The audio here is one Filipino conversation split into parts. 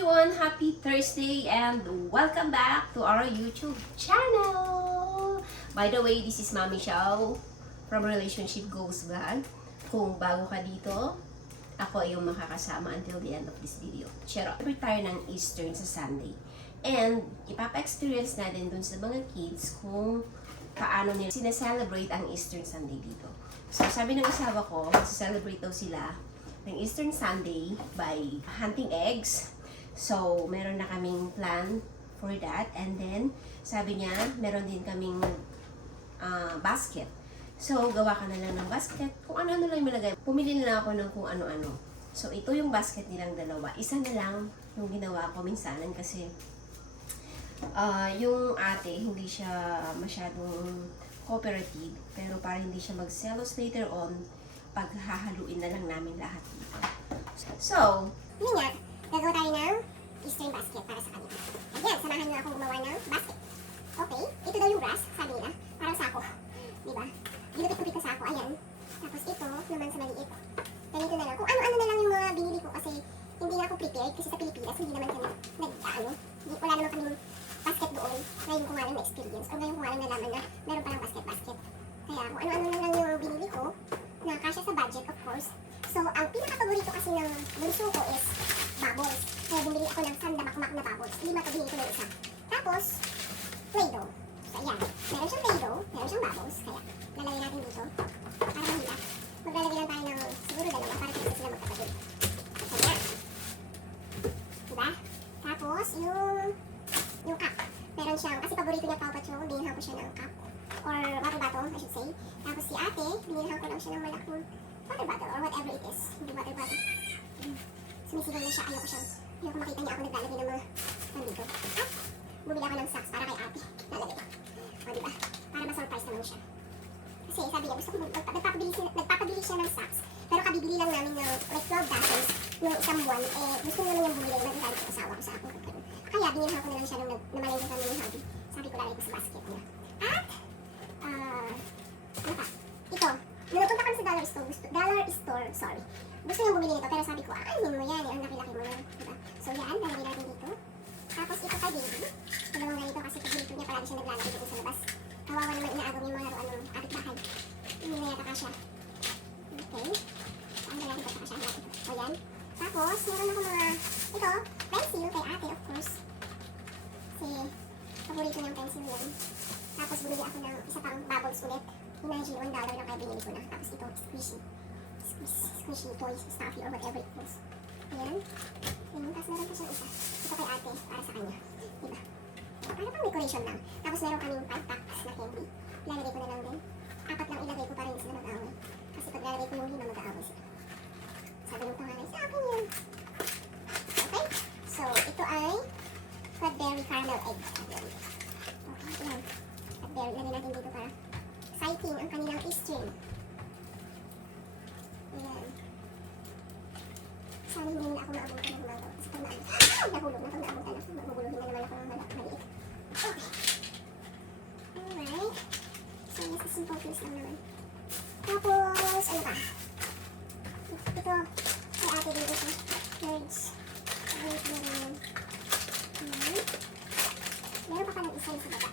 everyone! Happy Thursday and welcome back to our YouTube channel! By the way, this is Mami Xiao from Relationship Goals Vlog. Kung bago ka dito, ako ay yung makakasama until the end of this video. Charot! Retire ng Eastern sa Sunday. And ipapa-experience natin dun sa mga kids kung paano nila sineselebrate ang Eastern Sunday dito. So sabi ng asawa ko, mag-celebrate daw sila ng Eastern Sunday by hunting eggs. So, meron na kaming plan for that. And then, sabi niya, meron din kaming basket. So, gawa ka na lang ng basket. Kung ano-ano lang yung malagay. Pumili na lang ako ng kung ano-ano. So, ito yung basket nilang dalawa. Isa na lang yung ginawa ko minsanan kasi yung ate, hindi siya masyadong cooperative. Pero para hindi siya mag-selos later on, paghahaluin na lang namin lahat dito. So, yun nga, gagawa tayo ng Eastern basket para sa kanila. Ayan, samahan nyo akong gumawa ng basket. Okay, ito daw yung grass, sabi nila. Parang sako. Diba? Ginupit-kupit na sako, ayan. Tapos ito naman sa maliit. Ganito na lang. Kung ano-ano na lang yung mga binili ko kasi hindi nga ako prepared kasi sa Pilipinas hindi naman kami wala naman kaming basket doon. Ngayon ko nga lang na-experience o ngayon ko nga lang nalaman na meron palang basket-basket. Kaya kung ano-ano na lang yung binili ko na kasya sa budget, of course. So, ang pinaka-paborito kasi ng bunso ko is bubbles. Kaya bumili ako ng sandamakmak na bubbles. 5 ito binili ko ng isa. Tapos, Play-Doh. So, ayan. Meron siyang Play-Doh, meron siyang bubbles. Kaya, lalagay natin dito. Para mahila. Maglalagay lang tayo ng siguro dalawa para kasi sila magkapatid. Ayan. Diba? Tapos, yung cup. Meron siyang, kasi paborito niya Paw Patrol, binilhan ko siya ng cup. Or water bottle, I should say. Tapos si ate, binilhan ko lang siya ng malaking water bottle or whatever it is. Hindi water bottle. Sumisigaw na siya. Ayoko makita niya ako naglalagay ng mga nandito. At bumili ako ng socks para kay ate. Lalagay ko. O diba? Para ma-surprise naman siya. Kasi sabi niya, gusto ko nagpapabili siya ng socks. Pero kabibili lang namin ng like 12 dozens ng isang buwan. Eh, gusto naman yung bumili. Magagalit ko asawa ko sa akin. Kaya binilhan ko na lang siya nung namalengke kami ng hobby. Sabi ko lalagay ko sa basket niya. At, ano pa? Ito. Nung napunta kami sa dollar store, sorry. Gusto niyang bumili nito, pero sabi ko, ano mo yan? Ang laki-laki mo na. Diba? So yan, lalagay natin dito. Tapos ito kay baby. Dalawang ganito kasi paborito niya palagi siya naglalagay dito sa labas. Kawawa naman inaagaw yung mga laruan ng kapit-bahay. Hindi na yata kasya. Okay. Saan na natin kasya natin? O yan. Tapos, meron ako mga, ito, pencil kay ate, of course. Kasi, paborito niyang pencil yan. Tapos, bumili ako ng isa pang bubbles ulit. Imagine, $1 lang kaya binili ko na. Tapos ito, squishy toys, stuffy, or whatever it was. Ayan. Ayan. Tapos meron pa siyang isa. Ito kay ate, para sa kanya. Diba? Para pang decoration lang. Tapos meron kaming 5 packs na candy. Ilalagay ko na lang din. 4 lang ilagay ko para hindi sila mag-away. Kasi pag lalagay ko yung 5, mag-aaway sila. Sabi ng pangalan, sa akin yun. Okay? So, ito ay Cadbury caramel egg. Okay, ayan. Cadbury, lagay natin dito para exciting ang kanilang Eastern. Ayan. Sana hindi nila ako maabutan ng mango. Kasi pag nahulog na, pag naabutan ako, maguguluhin na naman ako ng maliit. Okay. Alright. So, yes, simple things lang naman. Tapos, ano pa? Ito, kay ate dito sa nerds. Wait na rin. Ayan. Meron pa palang isa sa baba.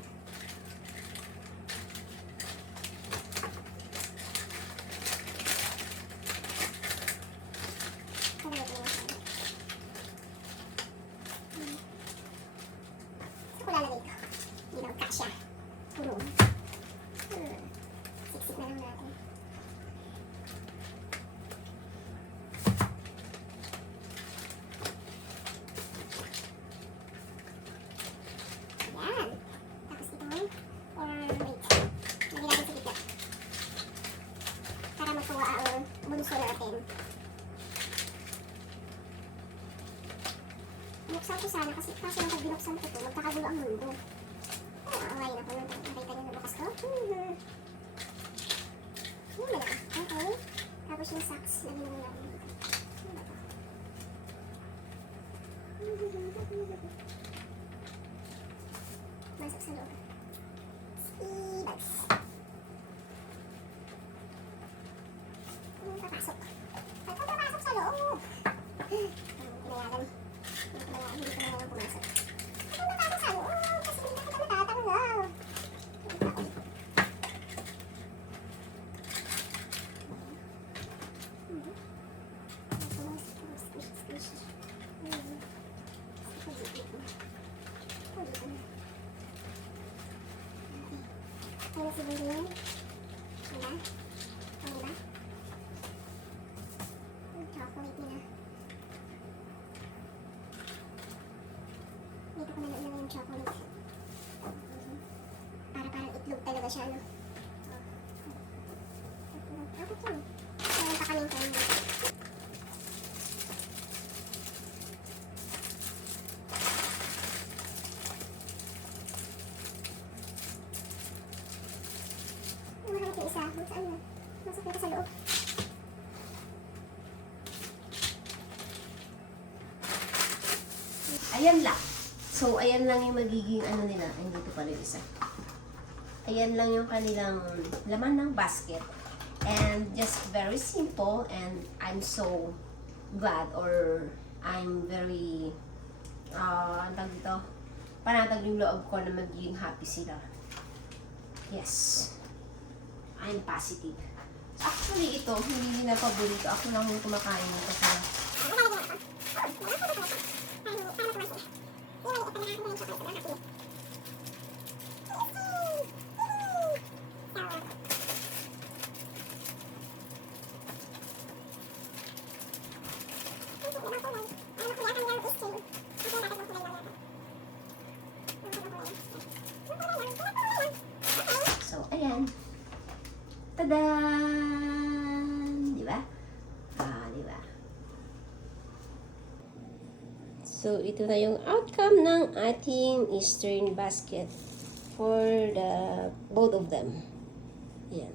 Siksik na lang natin. Ayan. Tapos ito, or wait. Lagyan natin sa gitna. Para matuwa ang bunso natin. Binuksan ko sana kasi nang pag binuksan ko ito, magkakagulo ang mundo. Aaway na ko nung nakita niyo na bukas ko. Yun na lang. Okay. Tapos yung socks, lagyan naman natin dito. Yun na to. Masok sa loob. Bags. Papasok. Papasok sa loob. Pinayagan. Kaya siguro yan. Diba? O, diba? Yung chocolate nila. Dito ko na yung chocolate. Parang itlog talaga siya, no? Bakit yan? Meron pa kaming kanya. Mahal ko isa. Saan na? Masakit ka sa loob. Ayan lang. So, ayan lang yung magiging ano nila. Ay, dito pala yung isa. Ayan lang yung kanilang laman ng basket. And just very simple. And I'm so glad or I'm very, ang tawag dito, panatag yung loob ko na magiging happy sila. Yes. I'm positive. Actually, ito, hindi nila paborito. Ako lang yung kumakain nito kasi so, ayan. Tadan! Di ba? Di ba? So, ito na yung outcome ng ating Eastern basket for the both of them. Ayan.